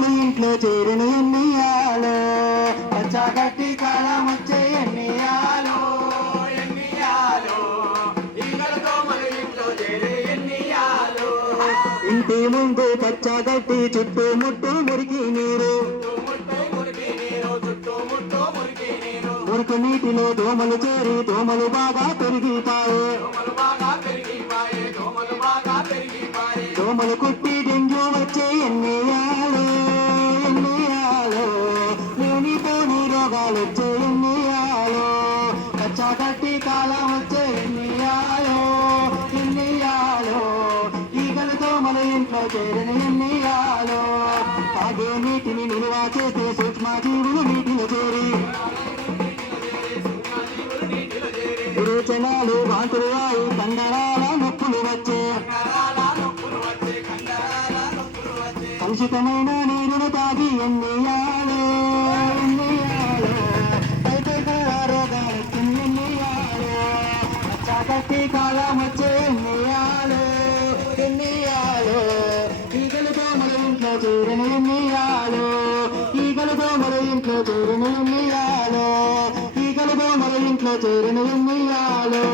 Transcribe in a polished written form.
దోమలు ఇంట్లో చేరిన ఎన్నియాలో పచ్చగట్టి కాలం వచ్చే ఎన్నియాలో ఈగల దోమలు ఇంట్లో చేరి ఎన్నియాలో ఇంటి ముందు పచ్చగట్టి చుట్టూ ముట్టు మురికి నీరు మురికి నీటిలో దోమలు చేరి దోమలు బాగా పెరిగిపాయే దోమలు కుట్టి డెంగ్యూ వచ్చే ఎన్నియాలో లేనిపోని రోగాలు వచ్చే ఎన్నియాలో పచ్చగట్టి కాలం వచ్చే ఎన్నియాలో ఈగలు దోమలు ఇంట్లో చేరిన ఎన్నియాలో తాగే నీటిని నిల్వ చేసే సూక్ష్మజీవులు నీటిలో చేరి విరేచనాలు వాంతులు వాయి కండరాల నొప్పులు వచ్చే కలుషితమైన నీరును తాగి ఎన్నియాలో రోగాలు ఎన్నియాలో పచ్చగట్టి కాలం వచ్చే ఎన్నియాలో ఈగలు దోమలు ఇంట్లో చేరిన ఎన్నియాలో ఈగలు దోమలు ఇంట్లో చేరిన ఎన్నియాలో ఈగలు దోమలు ఇంట్లో చేరిన ఎన్నియాలో